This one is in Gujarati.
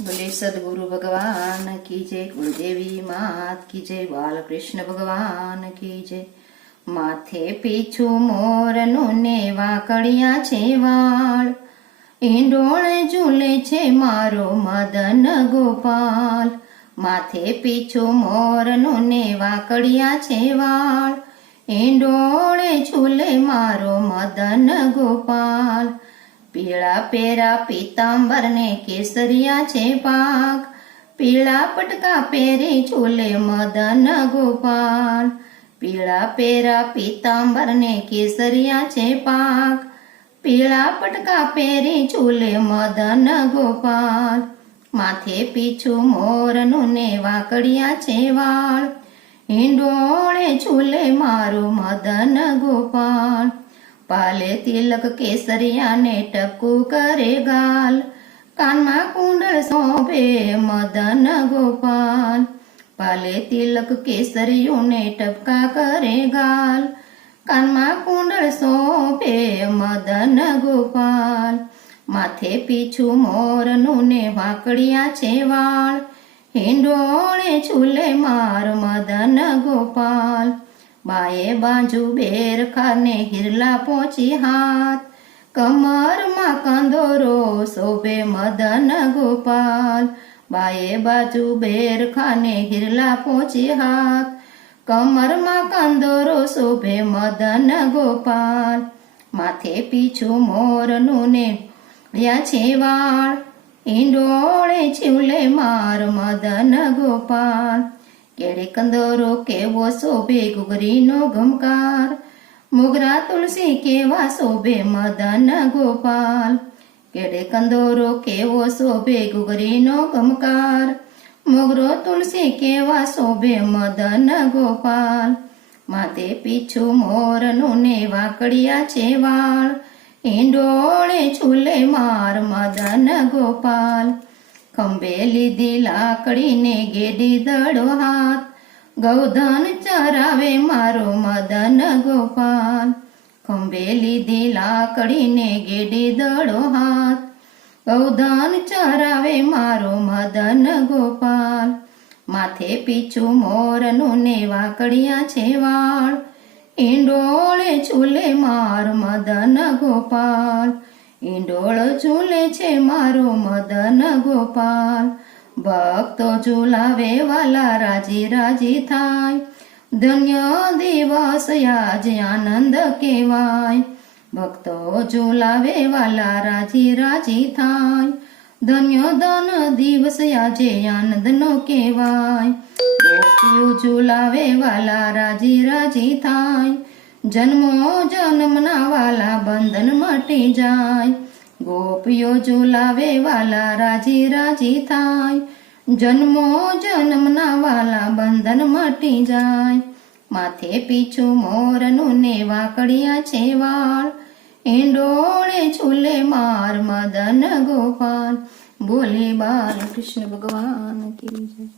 बोले सदगुरु भगवान की जय, गुरुदेवी मात की जय, बालकृष्ण भगवान की जय। माथे पीछू मोरનું ને વાકડિયા છે વાળ, ઈંડોળે ઝૂલે છે મારો મદન ગોપાલ। માથે પીછું મોરનું ને વાકડિયા છે વાળ, ઈંડોળે ઝૂલે મારો મદન ગોપાલ। પીળા પેરા પીતાંબર ને કેસરિયા છે પાક, પીળા પટકા પહેરી ઝૂલે મદન ગોપાલ। પીળા પેરા પીતાંબર ને કેસરિયા છે પાક, પીળા પટકા પહેરી ઝૂલે મદન ગોપાલ। માથે પીછું મોરનું ને વાકડિયા છે વાળ, હિંડોળે ઝૂલે મારો મદન ગોપાલ। પાલે તિલક કેસરિયા ને ટકુ કરે ગાલ, કાનમાં કુંડળ શોભે મદન ગોપાલ। પાલે તિલક કેસરિયું ને ટપકા કરે ગાલ, કાનમાં કુંડળ શોભે મદન ગોપાલ। માથે પીછું મોરનું ને વાકડિયા છે વાળ, હિંડોળે ઝૂલે મારો મદન ગોપાલ। બાએ બાજુ બેરખા ને હિરલા પહોંચી હાથ, કમરમાં કંદોરો શોભે મદન ગોપાલ। બાએ બાજુ બેરખા ને હિરલા પહોંચી હાથ, કમરમાં કંદોરો શોભે મદન ગોપાલ। માથે પીછું મોરનું ને વાકડિયા છે વાળ, ઈંડોળે ઝૂલે મારો મદન ગોપાલ। કેળે કંદોરો કેવો શોભે ઘૂઘરીનો ઘમકાર, મોગરા તુલસી કેવા શોભે મદન ગોપાલ। કેળે કંદોરો કેવો શોભે ઘૂઘરીનો ઘમકાર, મોગરો તુલસી કેવા શોભે મદન ગોપાલ। માથે પીછું મોરનું ને વાકડિયા છે વાળ, ઈંડોળે ઝૂલે માર મદન ગોપાલ। ખંભે લીધી લાકડી ને ગેડી દડો હાથ, ગૌધન ચરાવે મારો મદન ગોપાલ। ખંભે લીધી લાકડી ને ગેડી દડો હાથ, ગૌધન ચરાવે મારો મદન ગોપાલ। માથે પીછું મોરનું ને વાકડિયા છે વાળ, ઈંડોળે ઝૂલે મારો મદન ગોપાલ। ઈંડોળ ઝૂલે છે મારો મદન ગોપાલ। ભક્તો ઝૂલાવે વાલા રાજી રાજી થાય, ધન્ય દિવસ આજે આનંદ કહેવાય। ભક્તો ઝૂલાવે વાલા રાજી રાજી થાય, ધન્ય ધન દિવસ આજે આનંદનો કહેવાય। ગોપીઓ ઝૂલાવે વાલા રાજી રાજી થાય, જન્મો જન્મના વાલા બંધન મટી જાય। ગોપીઓ ઝૂલાવે વાલા રાજી રાજી થાય, જન્મો જન્મના વાલા બંધન મટી જાય। માથે પીછું મોરનું ને વાકડિયા છે વાળ, ઈંડોળે ઝૂલે માર મદન ગોપાલ। બોલે બાલકૃષ્ણ ભગવાન કી જય।